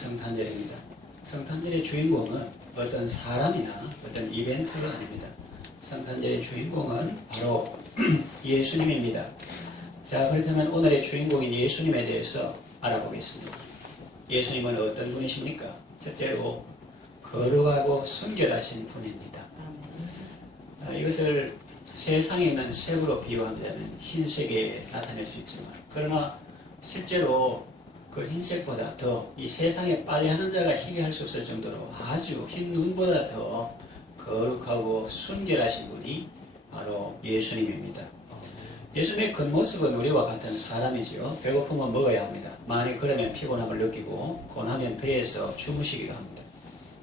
성탄절입니다. 성탄절의 주인공은 어떤 사람이나 어떤 이벤트가 아닙니다. 성탄절의 주인공은 바로 예수님입니다. 자, 그렇다면 오늘의 주인공인 예수님에 대해서 알아보겠습니다. 예수님은 어떤 분이십니까? 첫째로 거룩하고 순결하신 분입니다. 이것을 세상에 있는 색으로 비유한다면 흰색에 나타낼 수 있지만, 그러나 실제로 그 흰색보다 더 이 세상에 빨래하는 자가 희게 할 수 없을 정도로 아주 흰 눈보다 더 거룩하고 순결하신 분이 바로 예수님입니다. 예수님의 겉모습은 우리와 같은 사람이지요. 배고프면 먹어야 합니다. 만약 그러면 피곤함을 느끼고 고나면 배에서 주무시기도 합니다.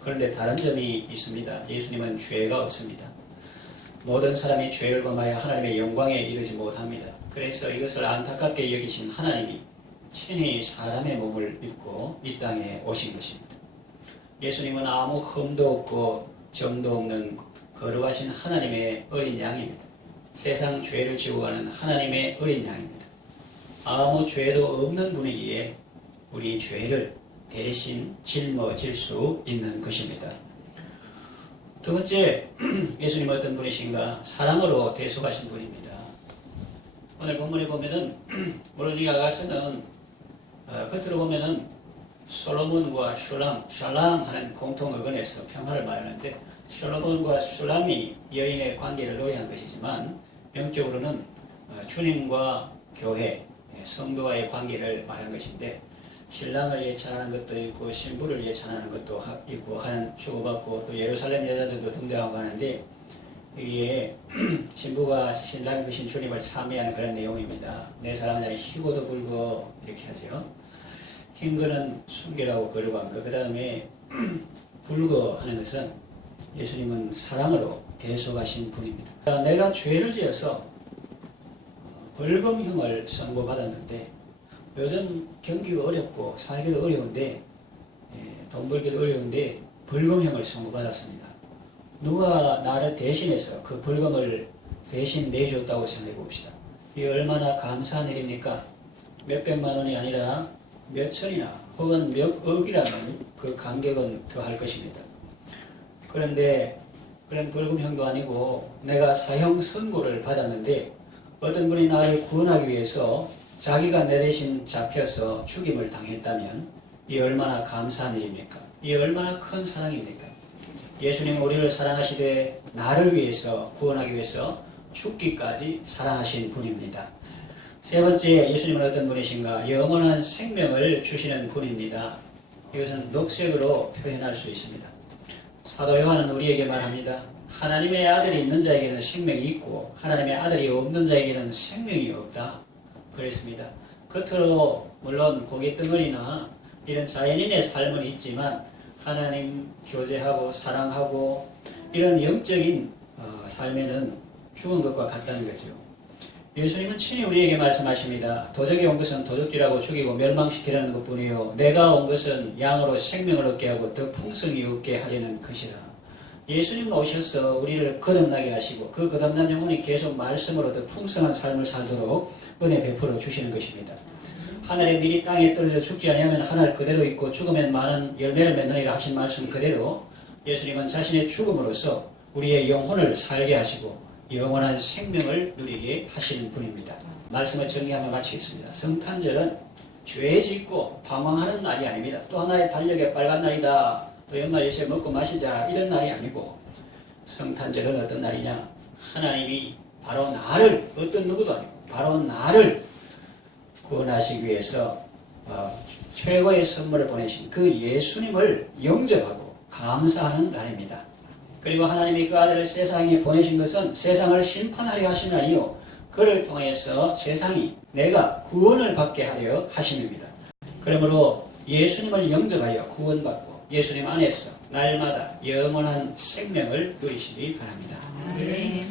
그런데 다른 점이 있습니다. 예수님은 죄가 없습니다. 모든 사람이 죄를 범하여 하나님의 영광에 이르지 못합니다. 그래서 이것을 안타깝게 여기신 하나님이 친히 사람의 몸을 입고 이 땅에 오신 것입니다. 예수님은 아무 흠도 없고 점도 없는 거룩하신 하나님의 어린 양입니다. 세상 죄를 지고 가는 하나님의 어린 양입니다. 아무 죄도 없는 분이기에 우리 죄를 대신 짊어질 수 있는 것입니다. 두 번째, 예수님 어떤 분이신가? 사랑으로 대속하신 분입니다. 오늘 본문에 보면은 물론 이 아가서는 겉으로 보면은 솔로몬과 샬람 하는 공통 어근에서 평화를 말하는데, 솔로몬과 슐람이 여인의 관계를 노래한 것이지만 영적으로는 주님과 교회, 성도와의 관계를 말한 것인데, 신랑을 예찬하는 것도 있고 신부를 예찬하는 것도 있고 하는 주고받고, 또 예루살렘 여자들도 등장하고 하는데, 이게 신부가 신랑 되신 주님을 참여하는 그런 내용입니다. 내 사랑하는 자는 희고도 불고 이렇게 하죠. 흰 거는 순결하고 거룩한 거, 그 다음에 불거 하는 것은 예수님은 사랑으로 대속하신 분입니다. 내가 죄를 지어서 벌금형을 선고받았는데, 요즘 경기가 어렵고 살기도 어려운데, 돈 벌기도 어려운데 벌금형을 선고받았습니다. 누가 나를 대신해서 그 벌금을 대신 내줬다고 생각해 봅시다. 이게 얼마나 감사한 일입니까? 몇백만 원이 아니라 몇 천이나 혹은 몇 억이라는 그 감격은 더 할 것입니다. 그런데 그런 벌금형도 아니고 내가 사형 선고를 받았는데, 어떤 분이 나를 구원하기 위해서 자기가 내 대신 잡혀서 죽임을 당했다면 이 얼마나 감사한 일입니까? 이 얼마나 큰 사랑입니까? 예수님은 우리를 사랑하시되 나를 위해서, 구원하기 위해서 죽기까지 사랑하신 분입니다. 세 번째, 예수님은 어떤 분이신가? 영원한 생명을 주시는 분입니다. 이것은 녹색으로 표현할 수 있습니다. 사도 요한은 우리에게 말합니다. 하나님의 아들이 있는 자에게는 생명이 있고 하나님의 아들이 없는 자에게는 생명이 없다 그랬습니다. 겉으로 물론 고깃덩어리나 이런 자연인의 삶은 있지만 하나님 교제하고 사랑하고 이런 영적인 삶에는 죽은 것과 같다는 거죠. 예수님은 친히 우리에게 말씀하십니다. 도적이 온 것은 도적질하고 죽이고 멸망시키려는 것뿐이요 내가 온 것은 양으로 생명을 얻게 하고 더 풍성히 얻게 하려는 것이라. 예수님은 오셔서 우리를 거듭나게 하시고 그 거듭난 영혼이 계속 말씀으로 더 풍성한 삶을 살도록 은혜 베풀어 주시는 것입니다. 하늘의 밀이 땅에 떨어져 죽지 아니하면 하늘 그대로 있고 죽으면 많은 열매를 맺느니라 하신 말씀 그대로 예수님은 자신의 죽음으로써 우리의 영혼을 살게 하시고 영원한 생명을 누리게 하시는 분입니다. 말씀을 정리하며 마치겠습니다. 성탄절은 죄 짓고 방황하는 날이 아닙니다. 또 하나의 달력의 빨간 날이다, 또 연말 예시에 먹고 마시자 이런 날이 아니고, 성탄절은 어떤 날이냐? 하나님이 바로 나를, 어떤 누구도 아니고 바로 나를 구원하시기 위해서 최고의 선물을 보내신 그 예수님을 영접하고 감사하는 날입니다. 그리고 하나님이 그 아들을 세상에 보내신 것은 세상을 심판하려 하신 아니요 그를 통해서 세상이 내가 구원을 받게 하려 하심입니다. 그러므로 예수님을 영접하여 구원받고 예수님 안에서 날마다 영원한 생명을 누리시기 바랍니다. 네.